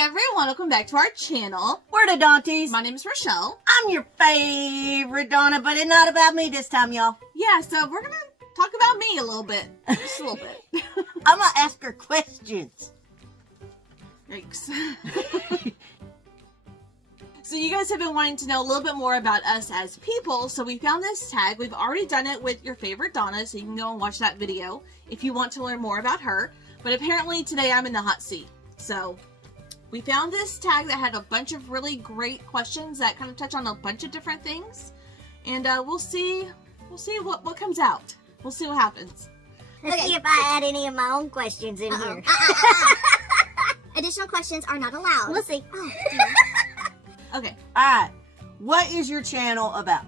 everyone, welcome back to our channel. We're the Dawnties. My name is Richele. I'm your favorite Donna, but it's not about me this time, y'all. Yeah, so we're gonna talk about me a little bit. Just a little bit. I'm gonna ask her questions. Yikes. So you guys have been wanting to know a little bit more about us as people, so we found this tag. We've already done it with your favorite Donna, so you can go and watch that video if you want to learn more about her. But apparently today I'm in the hot seat. So we found this tag that had a bunch of really great questions that kind of touch on a bunch of different things. And we'll see what comes out. We'll see what happens. Let's see if I add any of my own questions in here. Additional questions are not allowed. We'll see. Oh, dear. Okay. Alright, what is your channel about?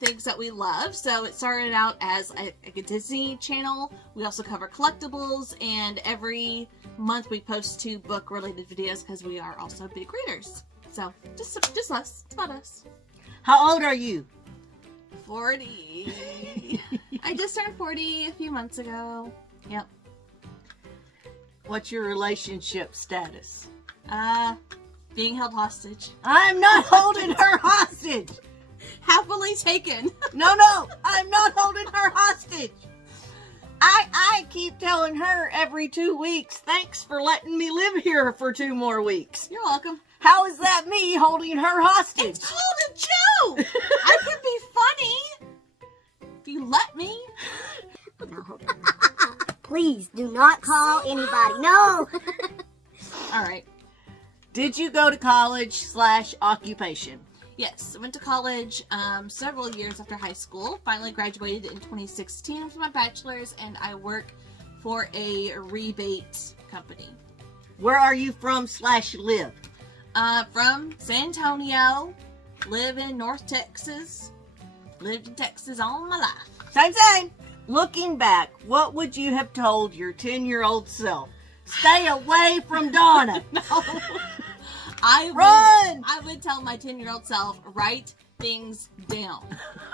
Things that we love. So it started out as a Disney channel. We also cover collectibles, and every month we post 2 book related videos because we are also big readers. So just us. It's about us. How old are you? 40. I just turned 40 a few months ago. Yep. What's your relationship status? Being held hostage. I'm not holding her hostage. Happily taken. No, I'm not holding her hostage. I keep telling her every 2 weeks, thanks for letting me live here for 2 more weeks. You're welcome. How is that me holding her hostage? It's called a joke. I can be funny if you let me. No. Please do not call anybody. No. All right. Did you go to college/occupation? Yes, I went to college several years after high school. Finally graduated in 2016 with my bachelor's, and I work for a rebate company. Where are you from/live? From San Antonio, live in North Texas, lived in Texas all my life. Same. Looking back, what would you have told your 10-year-old self? Stay away from Donna. No. I would tell my 10-year-old self, write things down.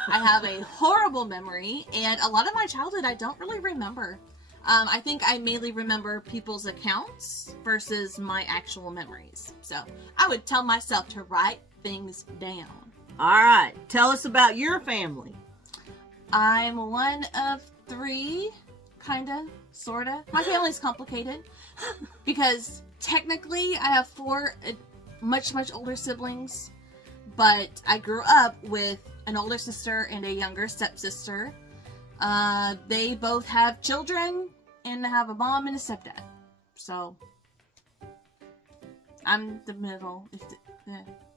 I have a horrible memory, and a lot of my childhood I don't really remember. I think I mainly remember people's accounts versus my actual memories. So I would tell myself to write things down. All right. Tell us about your family. I'm one of 3, kinda, sorta. My family's complicated because technically I have 4 much older siblings, but I grew up with an older sister and a younger stepsister. They both have children and have a mom and a stepdad. So I'm the middle. If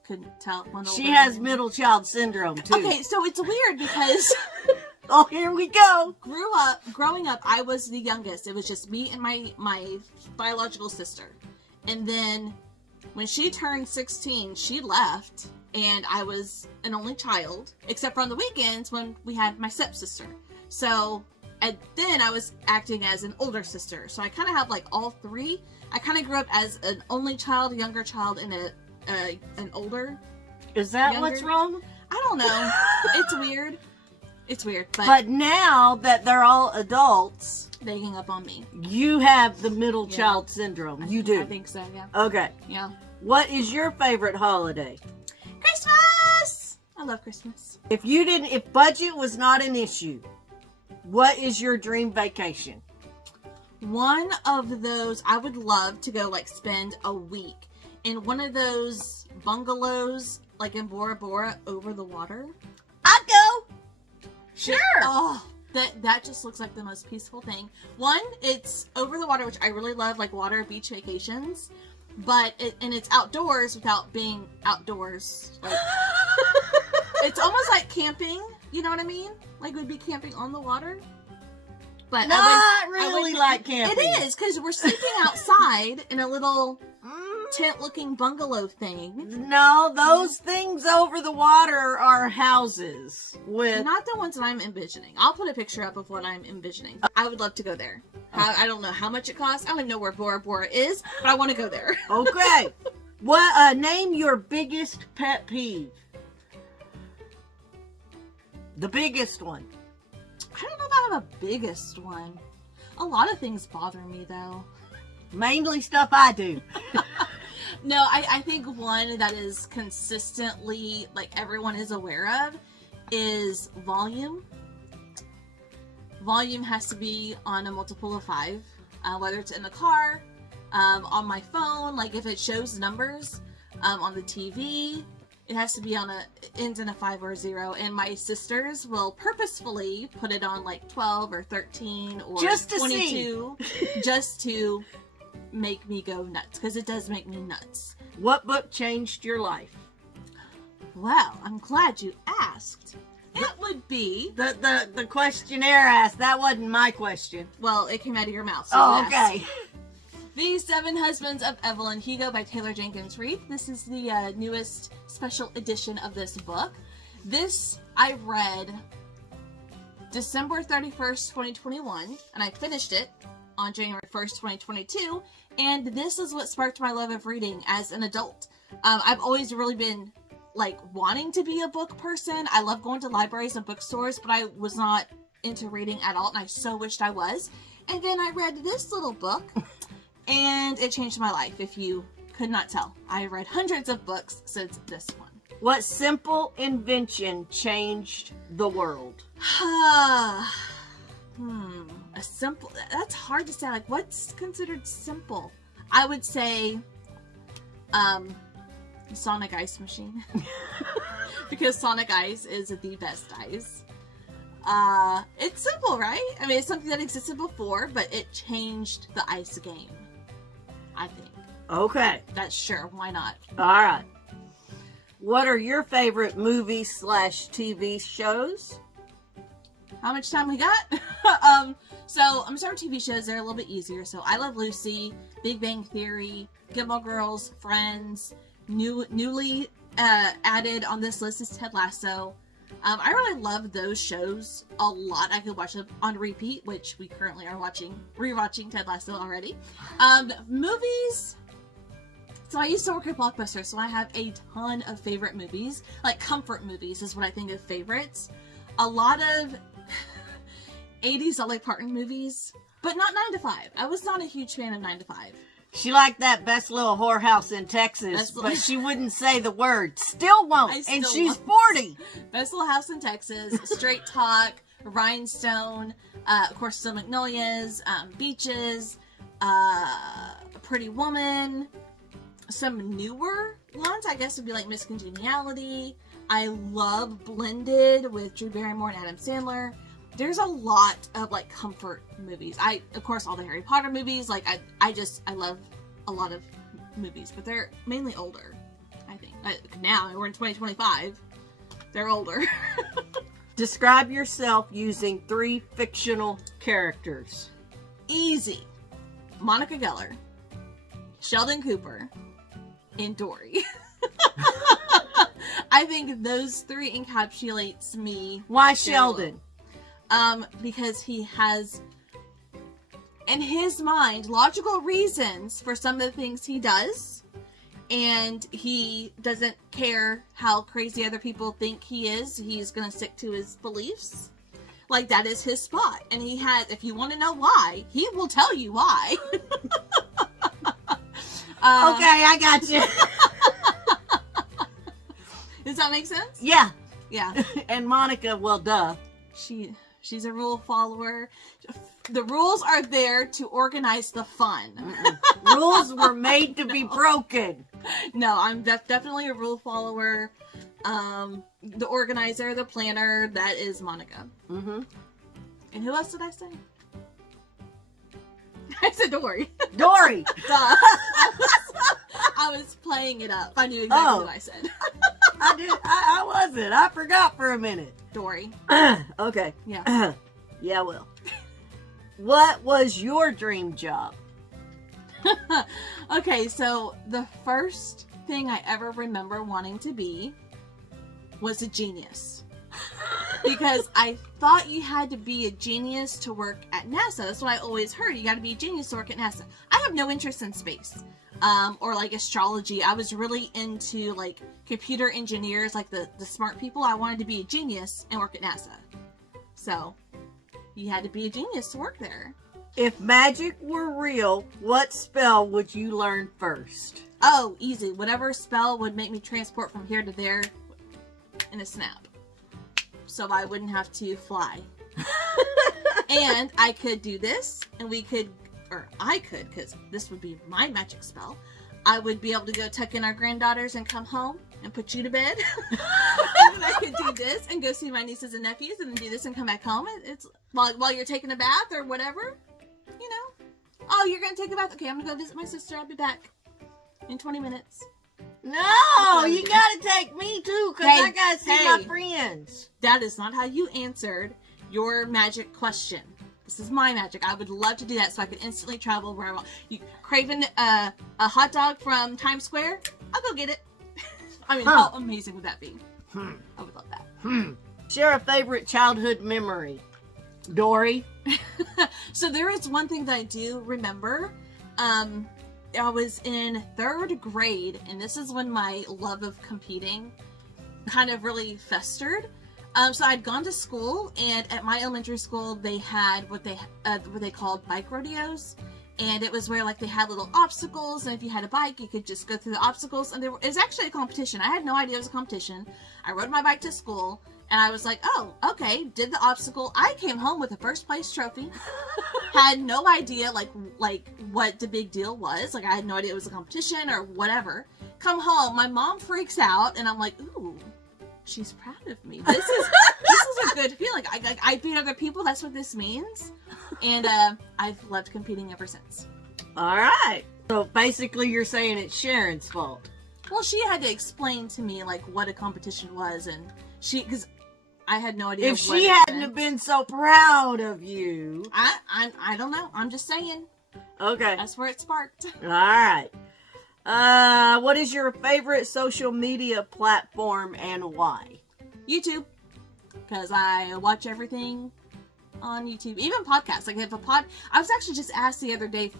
couldn't tell. She has middle child syndrome too. Okay, so it's weird because oh, here we go. Growing up, I was the youngest. It was just me and my biological sister. And then when she turned 16, she left, and I was an only child, except for on the weekends when we had my stepsister. So, and then I was acting as an older sister. So I kind of have like all 3. I kind of grew up as an only child, a younger child, and an older. Is that younger. what's wrong? I don't know. It's weird. It's weird, but now that they're all adults, they hang up on me. You have the middle child syndrome. You do. I think so, yeah. Okay. Yeah. What is your favorite holiday? Christmas! I love Christmas. If budget was not an issue, what is your dream vacation? One of those, I would love to go spend a week in one of those bungalows like in Bora Bora over the water. I'd go. Sure. Oh, that just looks like the most peaceful thing. One, it's over the water, which I really love, like water beach vacations. But it's outdoors without being outdoors. Like, it's almost like camping. You know what I mean? Like we'd be camping on the water. But not really like camping. It is, because we're sleeping outside in a little tent-looking bungalow thing. No, those things over the water are houses with. Not the ones that I'm envisioning. I'll put a picture up of what I'm envisioning. I would love to go there. I don't know how much it costs. I don't even know where Bora Bora is, but I want to go there. Okay. What? Name your biggest pet peeve. The biggest one. I don't know if I have a biggest one. A lot of things bother me, though. Mainly stuff I do. No, I think one that is consistently, like, everyone is aware of is volume. Volume has to be on a multiple of 5, whether it's in the car, on my phone, like if it shows numbers, on the TV, it has to be on ends in a 5 or a 0, and my sisters will purposefully put it on like 12 or 13 or Just to 22, just to make me go nuts, because it does make me nuts. What book changed your life? Well, I'm glad you asked. It would be... The questionnaire asked. That wasn't my question. Well, it came out of your mouth. So Oh, yes. okay. The 7 Husbands of Evelyn Hugo by Taylor Jenkins Reid. This is the newest special edition of this book. This I read December 31st, 2021, and I finished it on January 1st, 2022, and this is what sparked my love of reading as an adult. I've always really been, like, wanting to be a book person. I love going to libraries and bookstores, but I was not into reading at all, and I so wished I was. And then I read this little book, and it changed my life, if you could not tell. I read hundreds of books since this one. What simple invention changed the world? A simple... That's hard to say. Like, what's considered simple? I would say, Sonic Ice Machine. Because Sonic Ice is the best ice. It's simple, right? I mean, it's something that existed before, but it changed the ice game, I think. Okay. That's sure. Why not? All right. What are your favorite movie/TV shows? How much time we got? So I'm starting TV shows. They're a little bit easier. So I Love Lucy, Big Bang Theory, Gilmore Girls, Friends. Newly added on this list is Ted Lasso. I really love those shows a lot. I could watch them on repeat, which we currently are rewatching Ted Lasso already. Movies. So I used to work at Blockbuster, so I have a ton of favorite movies. Like, comfort movies is what I think of favorites. A lot of 80s Dolly Parton movies, but not 9 to 5. I was not a huge fan of 9 to 5. She liked that Best Little Whorehouse in Texas, but she wouldn't say the word. Still won't, and she's 40. Best Little House in Texas, Straight Talk, Rhinestone, of course, The Magnolias, Beaches, Pretty Woman. Some newer ones, I guess, would be like Miss Congeniality. I love Blended with Drew Barrymore and Adam Sandler. There's a lot of, like, comfort movies. Of course, all the Harry Potter movies. Like, I love a lot of movies, but they're mainly older, I think. Now, we're in 2025. They're older. Describe yourself using 3 fictional characters. Easy. Monica Geller, Sheldon Cooper, and Dory. I think those 3 encapsulates me. Why Sheldon? Because he has, in his mind, logical reasons for some of the things he does, and he doesn't care how crazy other people think he is. He's gonna stick to his beliefs. Like, that is his spot, and he has, if you want to know why, he will tell you why. Okay, I got you. Does that make sense? Yeah. Yeah. And Monica, well, duh. She's a rule follower. The rules are there to organize the fun. Rules were made to be broken. No, I'm definitely a rule follower. The organizer, the planner, that is Monica. Mm-hmm. And who else did I say? I said Dory. Dory. Duh. I was playing it up. I knew exactly what I said. I wasn't. I forgot for a minute. Dory. Okay. Yeah. Yeah, well. What was your dream job? Okay, so the first thing I ever remember wanting to be was a genius. Because I thought you had to be a genius to work at NASA. That's what I always heard. You got to be a genius to work at NASA. I have no interest in space. Or like astrology. I was really into like computer engineers, like the smart people. I wanted to be a genius and work at NASA. So you had to be a genius to work there. If magic were real, what spell would you learn first? Oh, easy. Whatever spell would make me transport from here to there in a snap. So I wouldn't have to fly. And I could do this, and I could, because this would be my magic spell. I would be able to go tuck in our granddaughters and come home and put you to bed. And then I could do this and go see my nieces and nephews and then do this and come back home. It's while you're taking a bath or whatever, you know. Oh, you're going to take a bath? Okay, I'm going to go visit my sister. I'll be back in 20 minutes. No, you gotta take me too, because I gotta see my friends. That is not how you answered your magic question. This is my magic. I would love to do that so I could instantly travel where I want. You craving a hot dog from Times Square? I'll go get it. I mean, how amazing would that be? I would love that. Share a favorite childhood memory. Dory? So there is one thing that I do remember. I was in 3rd grade, and this is when my love of competing kind of really festered. So I'd gone to school, and at my elementary school, they had what they called bike rodeos, and it was where like they had little obstacles, and if you had a bike, you could just go through the obstacles. And it was actually a competition. I had no idea it was a competition. I rode my bike to school, and I was like, oh, okay, did the obstacle. I came home with a 1st place trophy. Had no idea like what the big deal was. Like I had no idea it was a competition or whatever. Come home, my mom freaks out, and I'm like, ooh, she's proud of me. This is a good feeling. I beat other people. That's what this means. And I've loved competing ever since. All right. So basically, you're saying it's Sharon's fault. Well, she had to explain to me like what a competition was, and because I had no idea. If she hadn't have been so proud of you, I don't know. I'm just saying. Okay. That's where it sparked. All right. What is your favorite social media platform and why? YouTube, because I watch everything on YouTube, even podcasts. Like if I was actually just asked the other day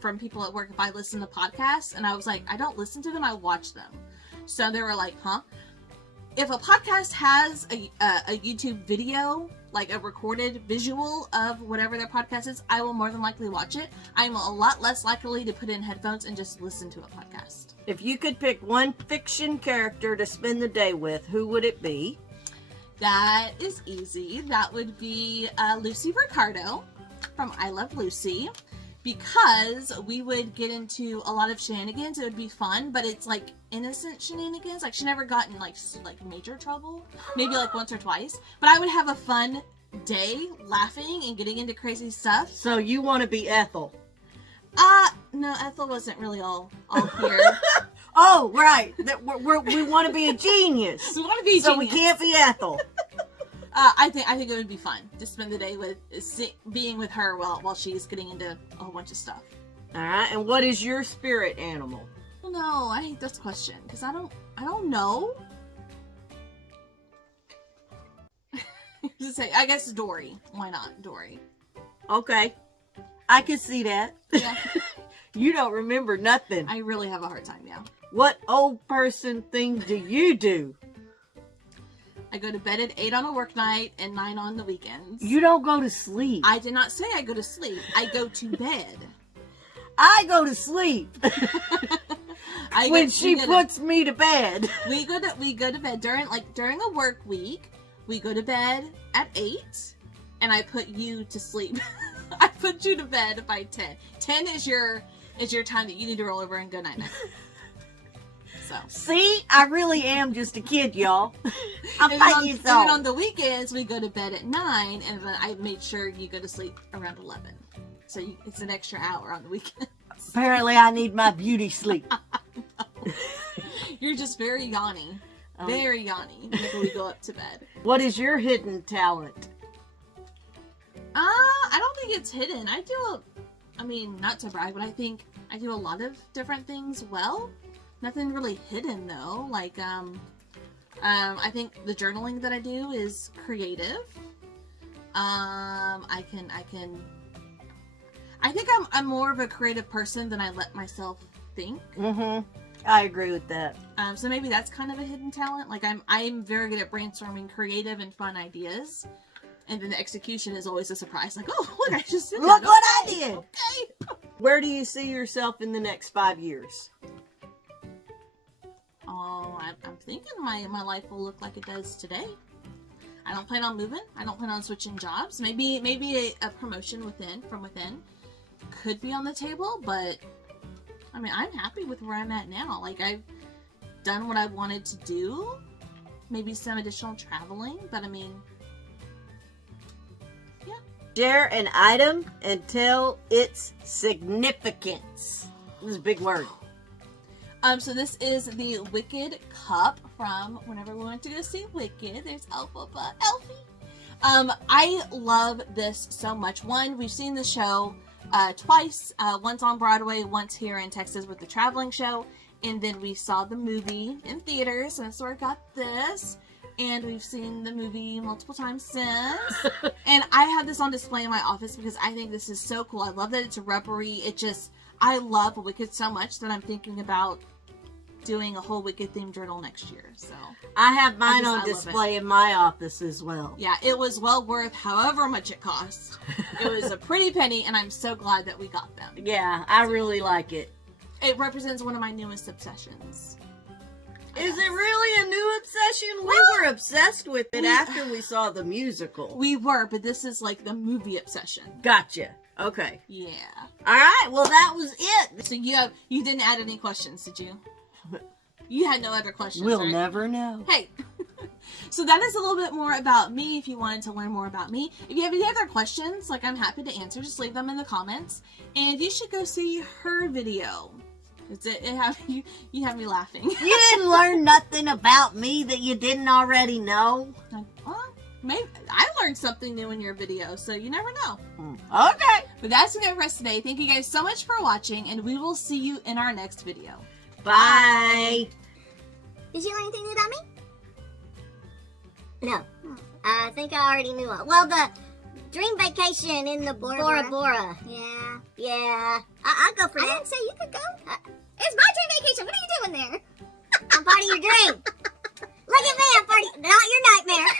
from people at work if I listen to podcasts, and I was like, I don't listen to them, I watch them. So they were like, huh? If a podcast has a YouTube video, like a recorded visual of whatever their podcast is, I will more than likely watch it. I'm a lot less likely to put in headphones and just listen to a podcast. If you could pick one fiction character to spend the day with, who would it be? That is easy. That would be Lucy Ricardo from I Love Lucy, because we would get into a lot of shenanigans. It would be fun, but it's like innocent shenanigans. Like she never got in like major trouble. Maybe like once or twice. But I would have a fun day laughing and getting into crazy stuff. So you want to be Ethel? No, Ethel wasn't really all here. Oh, right. We want to be a genius. We want to be a genius. So we can't be Ethel. I think it would be fun to spend the day with being with her while she's getting into a whole bunch of stuff. All right. And what is your spirit animal? Well, no, I hate this question because I don't know. Just say, I guess Dory. Why not Dory? Okay, I can see that. Yeah. You don't remember nothing. I really have a hard time. Yeah. What old person thing do you do? I go to bed at 8 on a work night and 9 on the weekends. You don't go to sleep. I did not say I go to sleep. I go to bed. I go to sleep. When she puts me to bed. We go to bed during a work week. We go to bed at 8, and I put you to sleep. I put you to bed by 10. 10 is your time that you need to roll over and go night night. So see, I really am just a kid, y'all. And on the weekends we go to bed at 9, and then I made sure you go to sleep around 11. So it's an extra hour on the weekend. Apparently, I need my beauty sleep. You're just very yawny. Very yawny whenever we go up to bed. What is your hidden talent? I don't think it's hidden. Not to brag, but I think I do a lot of different things well. Nothing really hidden though. Like, I think the journaling that I do is creative. I think I'm more of a creative person than I let myself think. Mm-hmm. I agree with that. So maybe that's kind of a hidden talent. Like I'm very good at brainstorming creative and fun ideas, and then the execution is always a surprise. Like, oh, look, I just did that. Look what I did. Okay. Where do you see yourself in the next 5 years? Oh, I'm thinking my life will look like it does today. I don't plan on moving. I don't plan on switching jobs. Maybe a promotion from within could be on the table, but I mean, I'm happy with where I'm at now. Like, I've done what I wanted to do. Maybe some additional traveling, but I mean, yeah. Share an item and tell its significance. This is a big word. So this is the Wicked cup from whenever we went to go see Wicked. There's Elphaba, Elfie. I love this so much. One, we've seen the show twice. Once on Broadway, once here in Texas with the traveling show. And then we saw the movie in theaters, and so I got this. And we've seen the movie multiple times since. And I have this on display in my office because I think this is so cool. I love that it's rubbery. I love Wicked so much that I'm thinking about doing a whole Wicked themed journal next year. So I have mine on display in my office as well. Yeah, it was well worth however much it cost. It was a pretty penny, and I'm so glad that we got them. Yeah, I really like it. It represents one of my newest obsessions. Is it really a new obsession? We were obsessed with it after we saw the musical. We were, but this is like the movie obsession. Gotcha. Okay. Yeah. All right. Well, that was it. So you didn't add any questions, did you? You had no other questions. We'll right? never know. Hey. So that is a little bit more about me. If you wanted to learn more about me, if you have any other questions, like, I'm happy to answer. Just leave them in the comments, and you should go see her video. You have me laughing. You didn't learn nothing about me that you didn't already know. Well, maybe I learned something new in your video, so you never know. Okay. But that's it for us today. Thank you guys so much for watching, and we will see you in our next video. Bye. Did you learn anything new about me? No. I think I already knew it. Well, the dream vacation in the Bora Bora. Yeah. I'll go for I that. didn't say you could go. It's my dream vacation. What are you doing there? I'm part of your dream. Look at me. I'm part of... Not your nightmare.